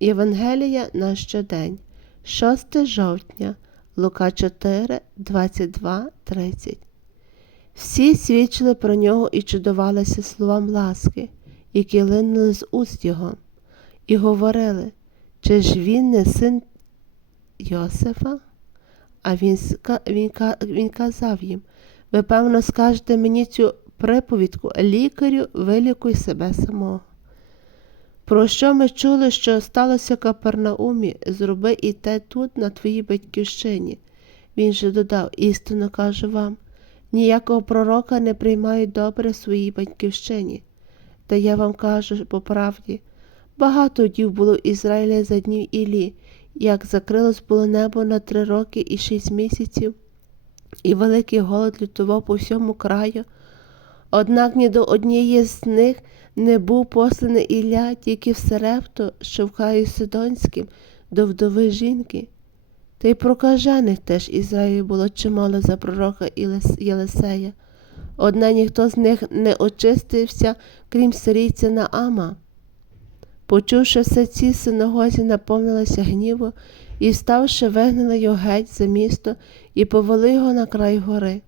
Євангелія на щодень, 6 жовтня, Лука 4, 22, 30. Всі свідчили про нього і чудувалися словам ласки, які линули з уст його, і говорили, чи ж він не син Йосифа? А він, він, він казав їм, ви, певно, скажете мені цю приповідку, лікарю, вилікуй себе самого. Про що ми чули, що сталося Капернаумі, зроби і те тут, на твоїй батьківщині. Він же додав, істинно кажу вам, ніякого пророка не приймають добре в своїй батьківщині. Та я вам кажу по правді, багато дів було в Ізраїлі за днів Ілі, як закрилось було небо на три роки і шість місяців, і великий голод лютував по всьому краю. Однак ні до однієї з них не був посланий Ілля тільки в Серепто, що в краю Сидонським, до вдови жінки. Та й прокажених теж Ізраїлі було чимало за пророка Єлисея. Одна ніхто з них не очистився, крім сирійця Наама. Почувши все ці синагозі, наповнилися гніву, і, вставши, вигнали його геть за місто і повели його на край гори,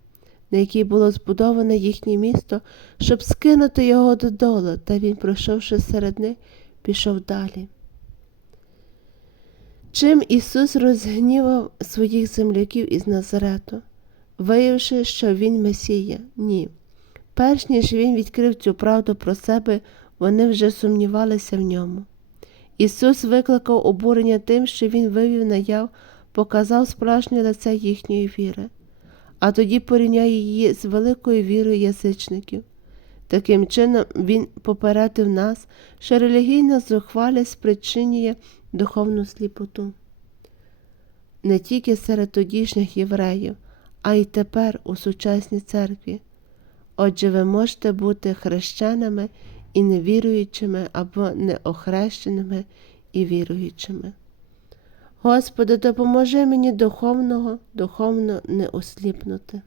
на якій було збудоване їхнє місто, щоб скинути його додолу, та він, пройшовши серед них, пішов далі. Чим Ісус розгнівав своїх земляків із Назарету, виявивши, що Він Месія? Ні. Перш ніж він відкрив цю правду про себе, вони вже сумнівалися в ньому. Ісус викликав обурення тим, що Він вивів наяв, показав справжнє лице їхньої віри, а тоді порівняє її з великою вірою язичників. Таким чином, Він попередив нас, що релігійна зухвалість спричинює духовну сліпоту. Не тільки серед тодішніх євреїв, а й тепер у сучасній церкві. Отже, ви можете бути хрещеними і невіруючими або неохрещеними і віруючими. Господи, допоможи мені духовного, духовно не осліпнути.